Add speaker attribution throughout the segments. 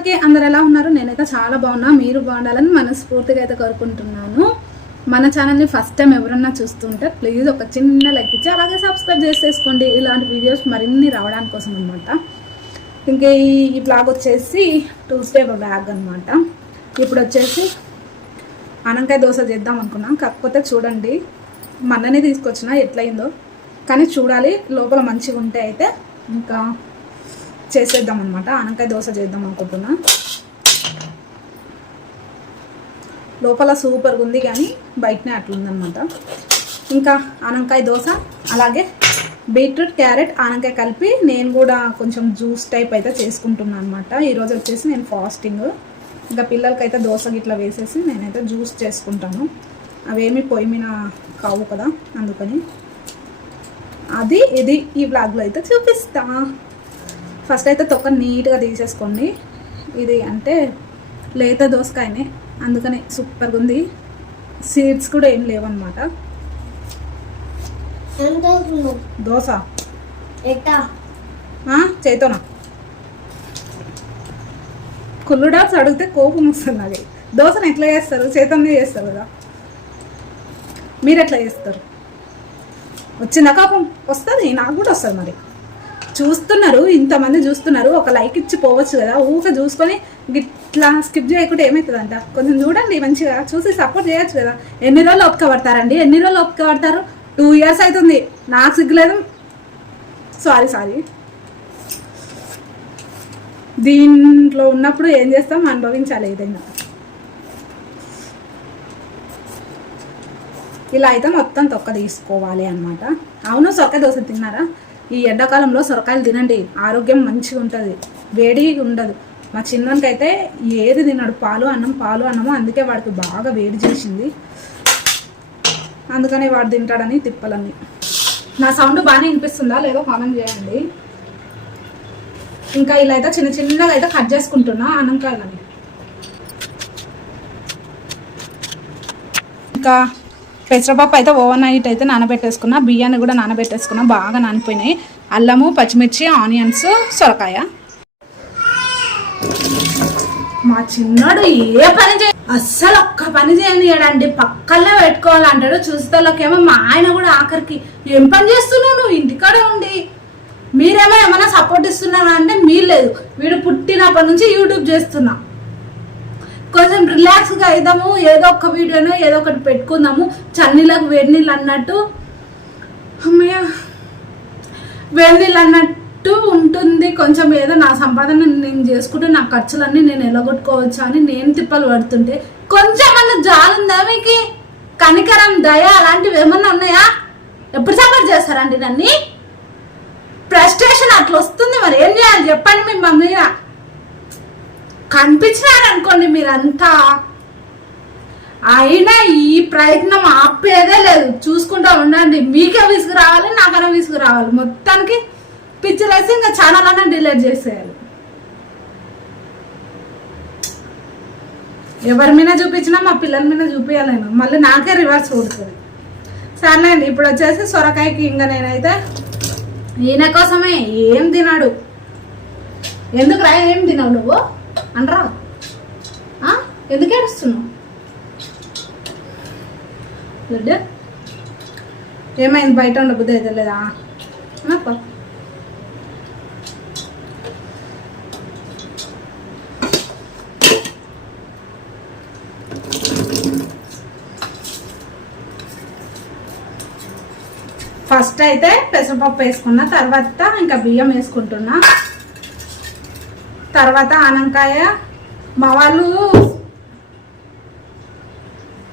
Speaker 1: Okay అందరు ఎలా ఉన్నారు? నేనైతే చాలా బాగున్నా. మీరు బాగుండాలని మనస్ఫూర్తిగా అయితే కోరుకుంటున్నాను. మన ఛానల్ని ఫస్ట్ టైం ఎవరన్నా చూస్తుంటే ప్లీజ్ ఒక చిన్న లైక్ ఇచ్చి అలాగే సబ్స్క్రైబ్ చేసేసుకోండి. ఇలాంటి వీడియోస్ మరిన్ని రావడానికి కోసం అనమాట ఇంకా ఈ ఈ బ్లాగ్ వచ్చేసి ట్యూస్డే బ్లాగ్ అనమాట ఇప్పుడు వచ్చేసి అనంకాయ దోశ చేద్దాం అనుకున్నాం. కాకపోతే చూడండి మన్ననే తీసుకొచ్చిన ఎట్లయిందో. కానీ చూడాలి లోపల మంచిగా ఉంటే అయితే ఇంకా చేసేద్దాం అనమాట ఆనకాయ దోశ చేద్దాం అనుకుంటున్నా. లోపల సూపర్గా ఉంది కానీ బయటనే అట్లుందనమాట ఇంకా ఆనకాయ దోశ అలాగే బీట్రూట్ క్యారెట్ ఆనకాయ కలిపి నేను కూడా కొంచెం జ్యూస్ టైప్ అయితే చేసుకుంటున్నాను అనమాట ఈరోజు వచ్చేసి నేను ఫాస్టింగ్. ఇంకా పిల్లలకైతే దోశ గిట్లా వేసేసి నేనైతే జ్యూస్ చేసుకుంటాను. అవేమి పొయ్యి మీద కావు కదా అందుకని. అది ఇది ఈ బ్లాగ్లో అయితే చూపిస్తా. ఫస్ట్ అయితే తొక్క నీట్గా తీసేసుకోండి. ఇది అంటే లేత దోసకాయనే అందుకని సూపర్గా ఉంది. సీడ్స్ కూడా ఏం లేవన్నమాట. దోశ చేతోనా కుల్లుడాక్స్ అడిగితే కోపం వస్తుంది నాకు. దోశను ఎట్లా చేస్తారు? చేతనే చేస్తారు కదా. మీరు ఎట్లా చేస్తారు? వచ్చిందా కోపం? వస్తుంది? నాకు కూడా వస్తుంది మరి. చూస్తున్నారు ఇంతమంది చూస్తున్నారు ఒక లైక్ ఇచ్చి పోవచ్చు కదా. ఊక చూసుకొని ఇట్లా స్కిప్ చేయకుండా ఏమవుతుందంట కొంచెం చూడండి మంచిగా చూసి సపోర్ట్ చేయొచ్చు కదా. ఎన్ని రోజులు ఒప్పుక పడతారండి ఎన్ని రోజులు ఒప్పుక పడతారు టూ ఇయర్స్ అవుతుంది నాకు సిగ్గులేదు. సారీ సారీ దీంట్లో ఉన్నప్పుడు ఏం చేస్తాం? అనుభవించాలి ఏదైనా. ఇలా అయితే మొత్తం తొక్క తీసుకోవాలి అనమాట అవును సొక్క దోశ తిన్నారా? ఈ ఎండాకాలంలో సొరకాయలు తినండి. ఆరోగ్యం మంచిగా ఉంటుంది. వేడి ఉండదు. మా చిన్నకైతే ఏది తిన్నాడు పాలు అన్నం పాలు అన్నము. అందుకే వాడికి బాగా వేడి చేసింది. అందుకనే వాడు తింటాడని తిప్పలన్నీ. నా సౌండ్ బాగానే వినిపిస్తుందా? లేదో కామెంట్ చేయండి. ఇంకా ఇలా అయితే చిన్న చిన్నగా అయితే కట్ చేసుకుంటున్నా అనంకాయలని ఇంకా పెసరపప్పు అయితే ఓవర్ నైట్ అయితే నానబెట్టేసుకున్నా బియ్యాన్ని కూడా నానబెట్టేసుకున్నా బాగా నానిపోయినాయి. అల్లము పచ్చిమిర్చి ఆనియన్స్ సొరకాయ. మా చిన్నాడు ఏ పని చేయ అస్సలు ఒక్క పని చేయనియడండి. పక్కల్లో పెట్టుకోవాలంటాడు. చూసేటోళ్ళకేమో మా ఆయన కూడా ఆఖరికి ఏం పని చేస్తున్నావు నువ్వు? ఇంటికాడే ఉండి. మీరేమో ఏమైనా సపోర్ట్ ఇస్తున్నారా అంటే మీరు లేదు. వీడు పుట్టినప్పటి నుంచి యూట్యూబ్ చేస్తున్నా. కొంచెం రిలాక్స్గా అయిదాము ఏదో ఒక వీడియోనో ఏదో ఒకటి పెట్టుకుందాము. చన్నీళ్ళకు వేడి నీళ్ళు అన్నట్టు. అమ్మయ్య వేడి నీళ్ళు అన్నట్టు ఉంటుంది. కొంచెం ఏదో నా సంపాదన నేను చేసుకుంటే నా ఖర్చులన్నీ నేను ఎలగొట్టుకోవచ్చు అని నేను తిప్పలు పడుతుంటే కొంచెం అన్న జాలుందా మీకు? కనికరం దయ అలాంటివి ఏమన్నా ఉన్నాయా? ఎప్పుడు సపోర్ట్ చేస్తారండి నన్ను? ఫ్రస్ట్రేషన్ అట్లా వస్తుంది మరి. ఏం చేయాలి? చెప్పండి మీ మమ్మీ కనిపించినారనుకోండి మీరంతా. అయినా ఈ ప్రయత్నం ఆపేదే లేదు. చూసుకుంటా ఉండండి. మీకే విసుగు రావాలి నాకన్నా విసుగు రావాలి మొత్తానికి పిక్చర్ వేసి ఇంకా ఛానల్ అన్నా డిలీట్ చేసేయాలి. ఎవరి మీద చూపించినా మా పిల్లల మీద చూపించాలేను మళ్ళీ నాకే రివర్స్ కొడుతుంది. సరేనండి ఇప్పుడు వచ్చేసి సొరకాయకి ఇంకా నేనైతే ఈయన కోసమే ఏం తినాడు. ఎందుకు రా ఏం తినావు నువ్వు? అనరా? ఆ? ఎందుకు ఏడుస్తున్నావు? లడ్డు? ఏమైంది? బయట ఉండబుద్ధి అయితే లేదా? ఫస్ట్ అయితే పెసరపప్పు వేసుకున్న తర్వాత ఇంకా బియ్యం వేసుకుంటున్నా. తర్వాత ఆనంకాయ మా వాళ్ళు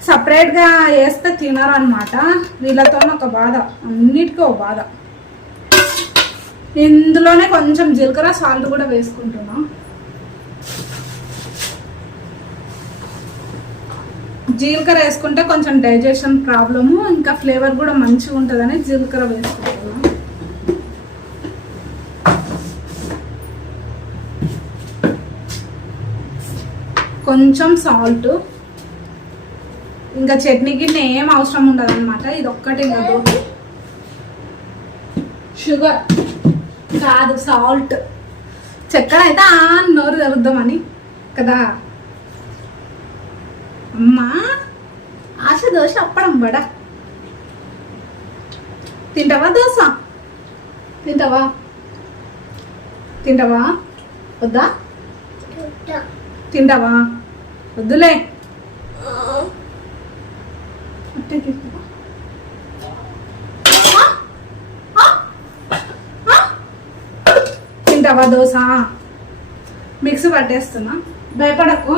Speaker 1: సపరేట్గా వేస్తే తినరు అనమాట వీళ్ళతో ఒక బాధ అన్నిటికీ ఒక బాధ. ఇందులోనే కొంచెం జీలకర్ర సాల్ట్ కూడా వేసుకుంటున్నాం. జీలకర్ర వేసుకుంటే కొంచెం డైజెషన్ ప్రాబ్లము ఇంకా ఫ్లేవర్ కూడా మంచిగా ఉంటుందని జీలకర్ర వేసుకుంటాం కొంచెం సాల్ట్ ఇంకా చట్నీకి ఏం అవసరం ఉండదు అనమాట ఇది ఒక్కటి కాదు. షుగర్ కాదు సాల్ట్ చక్కెర అయితే ఆ నోరు తెరుద్దామని. కదా? అమ్మా ఆశ దోశ అప్పడం బడ తింటావా దోశ? తింటావా? తింటావా? వద్దా? తింటావా? వద్దులే. తింటావా? తింటావా దోశ? మిక్సీ పట్టేస్తున్నా. భయపడకు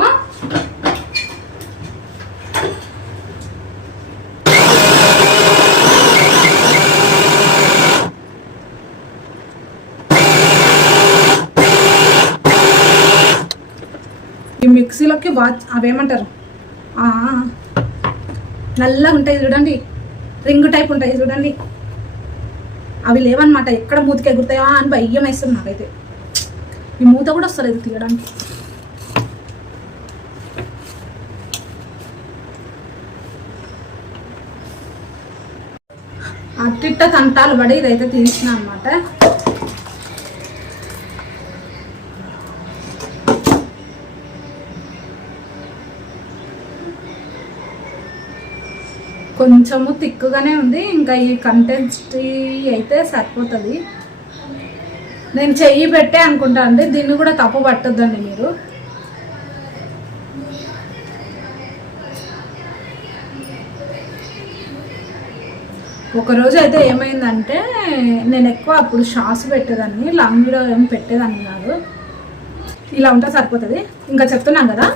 Speaker 1: ఈ మిక్సీలోకి వాచ్ అవేమంటారు? ఆ, నల్లగా ఉంటాయి చూడండి. రింగ్ టైప్ ఉంటాయి చూడండి. అవి లేవన్నమాట. ఎక్కడ మూతకి ఎగురుతాయా అని భయం వేస్తుంది నాకైతే. ఈ మూత కూడా వస్తలేదు తీయడానికి. అట్టిట్ట తంటాలు పడి ఇదైతే తీసిన అనమాట కొంచెము తిక్కుగానే ఉంది. ఇంకా ఈ కంటెంట్ అయితే సరిపోతుంది. నేను చెయ్యి పెట్టే అనుకుంటా అండి. దీన్ని కూడా తప్పు పట్టద్దండి మీరు. ఒకరోజు అయితే ఏమైందంటే నేను ఎక్కువ అప్పుడు షాస్ పెట్టేదాన్ని. లాంగ్ వీడియో ఏం పెట్టేదాన్ని కాదు. ఇలా ఉంటే సరిపోతుంది. ఇంకా చెప్తున్నాను కదా.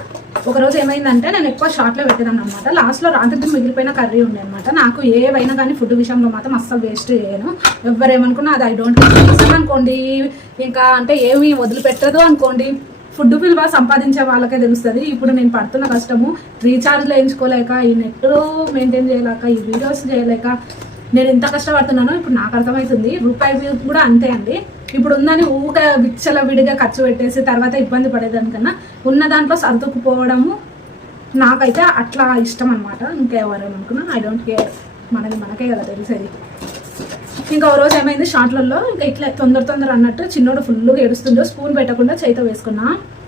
Speaker 1: ఒకరోజు ఏమైందంటే నేను ఎక్కువ షార్ట్లో పెట్టేదాన్ని అనమాట లాస్ట్లో రాత్రి మిగిలిపోయిన కర్రీ ఉండే అనమాట నాకు ఏవైనా కానీ ఫుడ్ విషయంలో మాత్రం అస్సలు వేస్ట్ చేయను. ఎవరేమనుకున్నా అది ఐ డోంట్ అనుకోండి ఇంకా అంటే ఏమి వదిలిపెట్టదు అనుకోండి. ఫుడ్ విలువ సంపాదించే వాళ్ళకే తెలుస్తుంది. ఇప్పుడు నేను పడుతున్న కష్టము రీఛార్జ్లు వేయించుకోలేక ఈ నెట్ మెయింటైన్ చేయలేక ఈ వీడియోస్ చేయలేక నేను ఎంత కష్టపడుతున్నానో ఇప్పుడు నాకు అర్థమవుతుంది. రూపాయి బిల్ కూడా అంతే అండి. ఇప్పుడు ఉందని ఊక విచ్చల విడిగా ఖర్చు పెట్టేసి తర్వాత ఇబ్బంది పడేదానికన్నా ఉన్న దాంట్లో సర్దుకుపోవడము నాకైతే అట్లా ఇష్టం అనమాట ఇంకెవరేమనుకున్నా ఐ డోంట్ కేర్ మనది మనకే కదా తెలిసేది ఇంకా ఓ రోజు ఏమైంది షార్ట్లలో ఇంకా ఇట్లా తొందర తొందర అన్నట్టు చిన్నోడు ఫుల్గా ఏడుస్తుండో స్పూన్ పెట్టకుండా చేతితో వేసుకున్నా.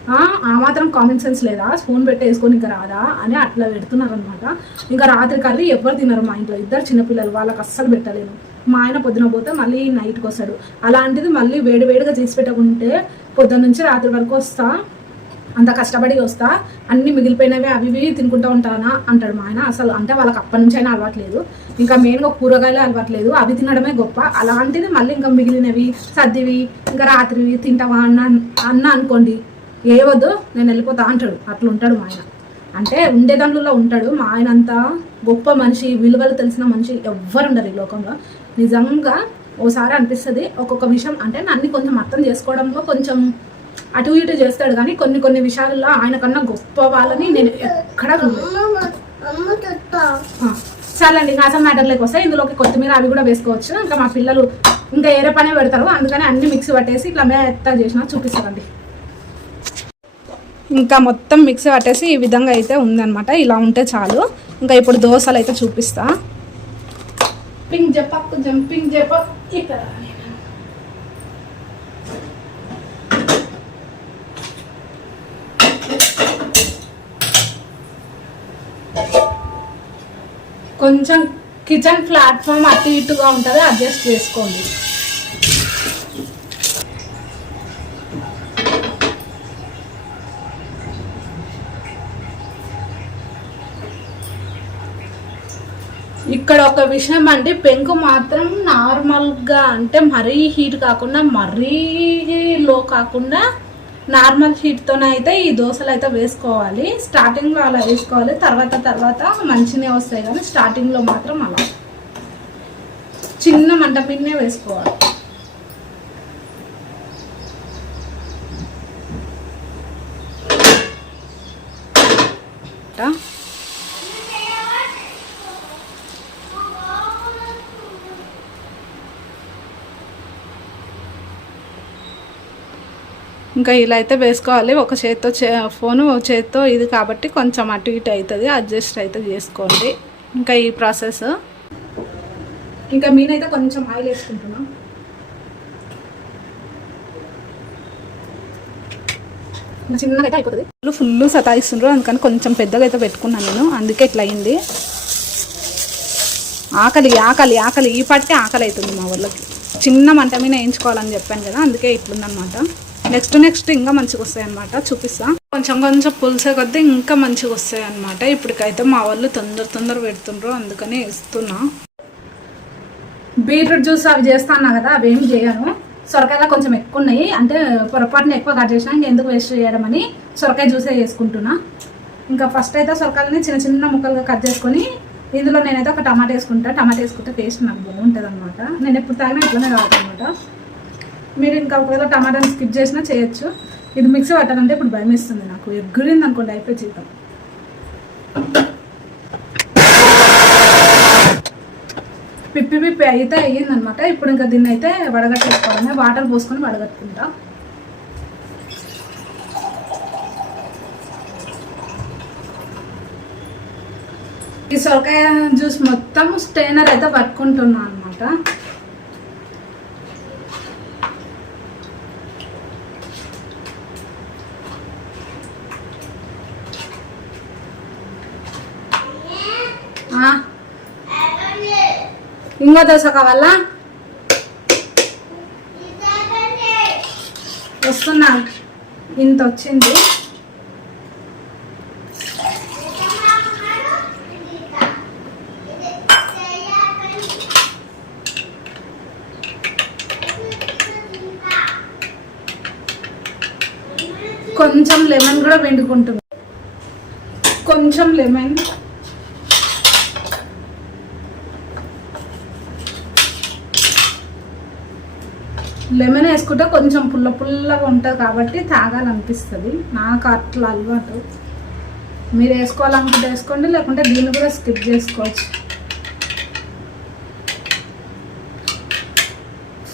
Speaker 1: ఆ, మాత్రం కామన్ సెన్స్ లేదా? స్పూన్ పెట్టి వేసుకొని ఇంకా రాదా? అని అట్లా పెడుతున్నారు అనమాట ఇంకా రాత్రి కర్రీ ఎవరు తినరు మా ఇంట్లో. ఇద్దరు చిన్నపిల్లలు వాళ్ళకి అస్సలు పెట్టలేను మా ఆయన పొద్దున పోతే మళ్ళీ నైట్కి వస్తాడు. అలాంటిది మళ్ళీ వేడి వేడిగా చేసి పెట్టకుంటే పొద్దున్న నుంచి రాత్రి వరకు వస్తా అంత కష్టపడి వస్తా అన్ని మిగిలిపోయినవి అవి ఇవి తినుకుంటూ ఉంటానా అంటాడు మా ఆయన. అసలు అంటే వాళ్ళకి అప్పటి నుంచి అయినా అలవాట్లేదు. ఇంకా మెయిన్గా కూరగాయలు అలవాట్లేదు. అవి తినడమే గొప్ప. అలాంటిది మళ్ళీ ఇంకా మిగిలినవి సర్దివి ఇంకా రాత్రివి తింటావా అన్న అన్న అనుకోండి. ఏ వద్దు నేను వెళ్ళిపోతా అంటాడు. అట్లా ఉంటాడు మా ఆయన. అంటే ఉండేదాంట్లో ఉంటాడు. మా ఆయన అంత గొప్ప మనిషి విలువలు తెలిసిన మనిషి ఎవ్వరు ఉండరు ఈ లోకంలో. నిజంగా ఓసారి అనిపిస్తుంది. ఒక్కొక్క విషయం అంటే నన్ను కొంచెం అర్థం చేసుకోవడంలో కొంచెం అటు ఇటు చేస్తాడు కానీ కొన్ని కొన్ని విషయాల్లో ఆయన కన్నా గొప్ప వాళ్ళని నేను ఎక్కడ సర్లేండి ఇంకా అసలు మ్యాటర్లోకి వస్తే ఇందులోకి కొత్తిమీర అవి కూడా వేసుకోవచ్చు. ఇంకా మా పిల్లలు ఇంకా ఏరే పనే పెడతారు అందుకని అన్ని మిక్సీ పట్టేసి ఇట్లా మెత్త చేసిన చూపిస్తారండి ఇంకా మొత్తం మిక్సీ పట్టేసి ఈ విధంగా అయితే ఉందన్నమాట. ఇలా ఉంటే చాలు. ఇంకా ఇప్పుడు దోశలు అయితే చూపిస్తాను జంపింగ్ జపక్ జంపింగ్ జపక్ ఇక్కడ కొంచెం కిచెన్ ప్లాట్ఫామ్ అటు ఇటుగా ఉంటుంది అడ్జస్ట్ చేసుకోండి ఇక్కడ ఒక విషయం అంటే పెంకు మాత్రం నార్మల్గా అంటే మరీ హీట్ కాకుండా మరీ లో కాకుండా నార్మల్ హీట్తోనే అయితే ఈ దోశలు అయితే వేసుకోవాలి. స్టార్టింగ్లో అలా వేసుకోవాలి. తర్వాత తర్వాత మంచినే వస్తాయి కానీ స్టార్టింగ్లో మాత్రం అలా. చిన్న మంట మీదనే వేసుకోవాలి ట. ఇంకా ఇలా అయితే వేసుకోవాలి. ఒక చేత్తో చే ఫోను ఒక చేత్తో ఇది కాబట్టి కొంచెం అటు ఇటు అవుతుంది. అడ్జస్ట్ అయితే చేసుకోండి. ఇంకా ఈ ప్రాసెస్. ఇంకా మీనైతే కొంచెం ఆయిల్ వేసుకుంటున్నాం. చిన్నగా అయితే అయిపోతుంది. ఫుల్ సతాయిస్తుండ్రు. అందుకని కొంచెం పెద్దగా అయితే పెట్టుకున్నాను నేను. అందుకే ఇట్లా అయింది. ఆకలి ఆకలి ఆకలి. ఈ పాటికే ఆకలి అవుతుంది మా వాళ్ళకి చిన్న మంట మీద వేయించుకోవాలని చెప్పాను కదా అందుకే ఇట్లుందనమాట నెక్స్ట్ నెక్స్ట్ ఇంకా మంచిగా వస్తాయి అనమాట చూపిస్తా. కొంచెం కొంచెం పులిసే కొద్దీ ఇంకా మంచిగా వస్తాయి అనమాట ఇప్పటికైతే మా వాళ్ళు తొందర తొందర పెడుతుండ్రు. అందుకని ఇస్తున్నా. బీట్రూట్ జ్యూస్ అవి చేస్తాను కదా అవి ఏం చేయను. సొరకాయలో కొంచెం ఎక్కువ ఉన్నాయి. అంటే పొరపాటున ఎక్కువ కట్ చేసినా ఇంకా ఎందుకు వేస్ట్ చేయడం అని సొరకాయ జ్యూసే చేసుకుంటున్నా. ఇంకా ఫస్ట్ అయితే సొరకాయలని చిన్న చిన్న ముక్కలుగా కట్ చేసుకొని ఇందులో నేనైతే ఒక టమాటా వేసుకుంటా. టమాటా వేసుకుంటే టేస్ట్ నాకు బాగుంటుంది అనమాట నేను ఎప్పుడు తాగినా ఇట్లనే కావాలన్నమాట మీరు ఇంకా ఒకవేళ టమాటాని స్కిప్ చేసినా చేయొచ్చు. ఇది మిక్సీ పట్టాలంటే ఇప్పుడు భయం ఇస్తుంది నాకు. ఎగ్గురింది అనుకోండి అయిపోయి జీతం. పిప్పి పిప్పి అయితే అయ్యిందనమాట. ఇప్పుడు ఇంకా దీన్ని అయితే వడగట్టేసుకోవడమే. వాటర్ పోసుకొని వడగట్టుకుంటా. ఈ సొరకాయ జ్యూస్ మొత్తం స్టెయినర్ అయితే పట్టుకుంటున్నాను అనమాట. ఇంకో దోశ కావాలా వస్తున్నా. ఇంత వచ్చింది. కొంచెం లెమన్ కూడా పిండుకుంటుంది కొంచెం లెమన్. లెమన్ వేసుకుంటే కొంచెం పుల్ల పుల్లగా ఉంటుంది కాబట్టి తాగాలనిపిస్తుంది. నాకు అట్లా అలవాటు. మీరు వేసుకోవాలనుకుంటే వేసుకోండి లేకుంటే దీన్ని కూడా స్కిప్ చేసుకోవచ్చు.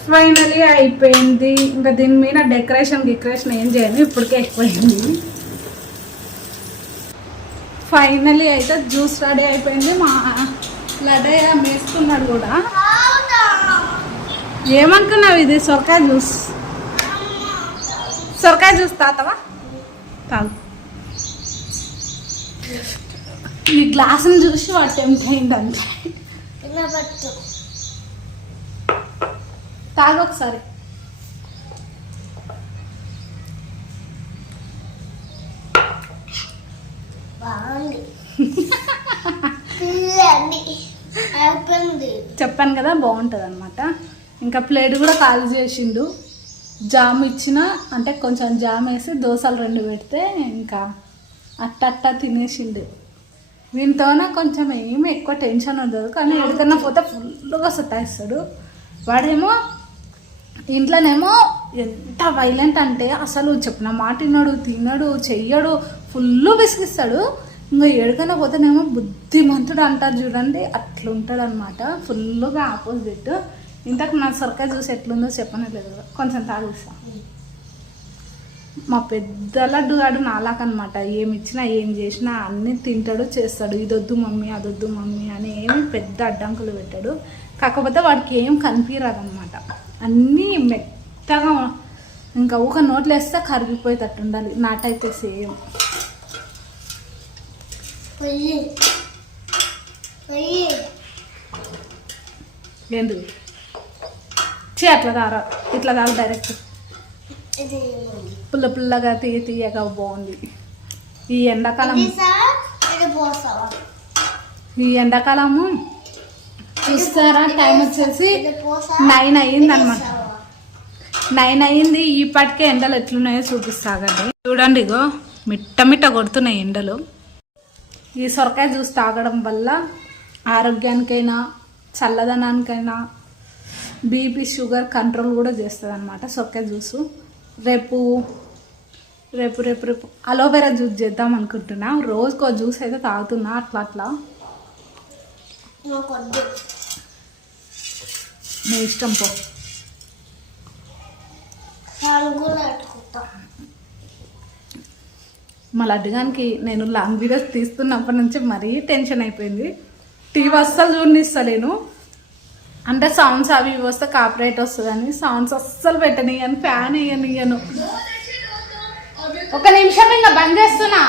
Speaker 1: ఫైనలీ అయిపోయింది. ఇంకా దీని మీద డెకరేషన్ డెకరేషన్ ఏం చేయను ఇప్పటికే ఎక్కువైంది ఫైనలీ అయితే జ్యూస్ రెడీ అయిపోయింది. మా లడయ్య మేస్తున్నాడు కూడా. ఏమనుకున్నావు ఇది? సొరకాయ జ్యూస్. సొరకాయ జ్యూస్ తాతవా? తాగు. ఈ గ్లాసుని చూసి వాడు టెంప్ట్ అయిందంటే. తాగు ఒకసారి. చెప్పాను కదా బాగుంటుంది అనమాట ఇంకా ప్లేట్ కూడా ఖాళీ చేసిండు. జామ్ ఇచ్చిన అంటే కొంచెం జామ్ వేసి దోశలు రెండు పెడితే ఇంకా అట్ట అట్ట తినేసిండు. దీంతోనే కొంచెం ఏమి ఎక్కువ టెన్షన్ ఉండదు. కానీ ఎక్కడికన్నా పోతే ఫుల్గా సతాయిస్తాడు వాడేమో ఇంట్లోనేమో ఎంత వైలెంట్ అంటే అసలు చెప్పిన మాట తినడు తినడు చెయ్యడు ఫుల్ విసిగిస్తాడు. ఇంకా ఎక్కడికైనా పోతేనేమో బుద్ధిమంతుడు అంటారు చూడండి అట్లుంటాడు అనమాట ఫుల్గా ఆపోజిట్ ఇంతకు నా సొరకాయ చూసి ఎట్లుందో చెప్పనలేదు కొంచెం తాగిస్తా. మా పెద్ద లడ్డు గాడు నాలాకనమాట. ఏమి ఇచ్చినా ఏం చేసినా అన్నీ తింటాడు చేస్తాడు. ఇదొద్దు మమ్మీ అదొద్దు మమ్మీ అని ఏమి పెద్ద అడ్డంకులు పెట్టాడు. కాకపోతే వాడికి ఏం కనిపించరాదనమాట అన్నీ మెత్తగా ఇంకా ఊక నోట్లు వేస్తే కరిగిపోయేటట్టు ఉండాలి నాటైతే సేమ్ ఏంటిది చే అట్లా దారా ఇట్లా దారా డైరెక్ట్ పుల్ల పుల్లగా తీయ తీయగా బాగుంది. ఈ ఎండాకాలం ఈ ఎండాకాలము చూస్తారా? టైం వచ్చేసి నైన్ అయ్యింది అనమాట నైన్ అయ్యింది ఈ పాటికే ఎండలు ఎట్లున్నాయో చూపిస్తాగండి. చూడండి ఇగో మిట్ట మిట్ట కొడుతున్నాయి ఎండలు. ఈ సొరకాయ జ్యూస్ తాగడం వల్ల ఆరోగ్యానికైనా చల్లదనానికైనా బీపీ షుగర్ కంట్రోల్ కూడా చేస్తుంది అనమాట సొరకాయ జ్యూసు. రేపు రేపు రేపు రేపు అలోవెరా జ్యూస్ చేద్దాం అనుకుంటున్నా. రోజుకో జ్యూస్ అయితే తాగుతున్నా అట్లా అట్లా. నీ ఇష్టం పో.
Speaker 2: పాలు కూడా పెట్టుకుంటా.
Speaker 1: మా లడ్డుగానికి నేను లాంగ్ వీడియోస్ తీస్తున్నప్పటి నుంచి మరీ టెన్షన్ అయిపోయింది. టీవీ అస్సలు చూడనిస్తలేను అంటే సౌండ్స్ అవి ఇవి వస్తే కాపరేట్ వస్తుందని సౌండ్స్ అస్సలు పెట్టనియను ఫ్యాన్ వేయనియను ఒక నిమిషం ఇంకా బంద్ చేస్తున్నా.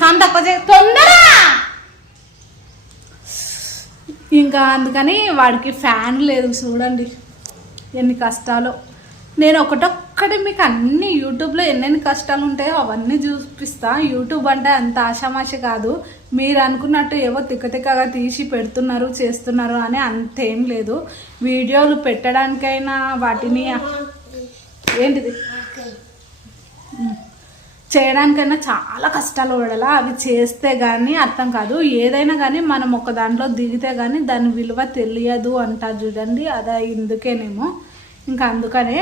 Speaker 1: సౌండ్ తక్కువ చే తొందర ఇంకా అందుకని వాడికి ఫ్యాన్ లేదు చూడండి. ఎన్ని కష్టాలు. నేను ఒకటో ఒకటొక్కటి మీకు అన్ని యూట్యూబ్లో ఎన్నెన్ని కష్టాలు ఉంటాయో అవన్నీ చూపిస్తా. యూట్యూబ్ అంటే అంత ఆషామాష కాదు. మీరు అనుకున్నట్టు ఏవో తిక్కతిక్కగా తీసి పెడుతున్నారు చేస్తున్నారు అని అంతేం లేదు. వీడియోలు పెట్టడానికైనా వాటిని ఏంటిది? చేయడానికైనా చాలా కష్టాలు పడాలా? అవి చేస్తే కానీ అర్థం కాదు. ఏదైనా కానీ మనం ఒక దాంట్లో దిగితే కానీ దాని విలువ తెలియదు అంటారు చూడండి. అదే ఇందుకేనేమో. ఇంకా అందుకనే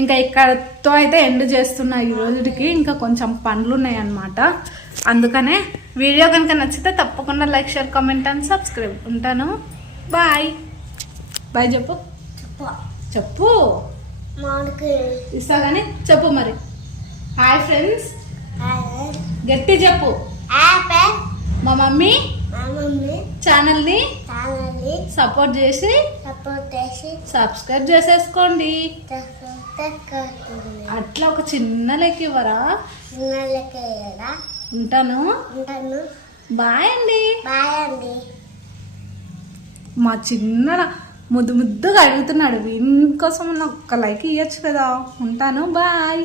Speaker 1: ఇంకా ఇక్కడతో అయితే ఎండ్ చేస్తున్నా ఈ రోజుకి. ఇంకా కొంచెం పనులు ఉన్నాయి అన్నమాట అందుకనే వీడియో కనుక నచ్చితే తప్పకుండా like share comment and subscribe ఉంటాను. బాయ్ బాయ్ చెప్పు.
Speaker 2: చెప్పు.
Speaker 1: ఇస్తా కానీ చెప్పు మరి. హాయ్ ఫ్రెండ్స్ గట్టి చెప్పు.
Speaker 2: యాపిల్
Speaker 1: మా మమ్మీ.
Speaker 2: మా మమ్మీ.
Speaker 1: ఛానల్ని సపోర్ట్ చేసి
Speaker 2: సపోర్ట్ చేసి
Speaker 1: సబ్స్క్రైబ్ చేసేసుకోండి. అట్లా ఒక చిన్న లెక్క ఇవ్వరా?
Speaker 2: చిన్నలకి కదా
Speaker 1: ఉంటాను.
Speaker 2: ఉంటాను.
Speaker 1: బాయ్ అండి.
Speaker 2: బాయ్ అండి.
Speaker 1: మా చిన్న ముద్దు ముద్దుగా అడుగుతున్నాడు. వీని కోసం నాకు ఒక లైక్ ఇవ్వచ్చు కదా. ఉంటాను. బాయ్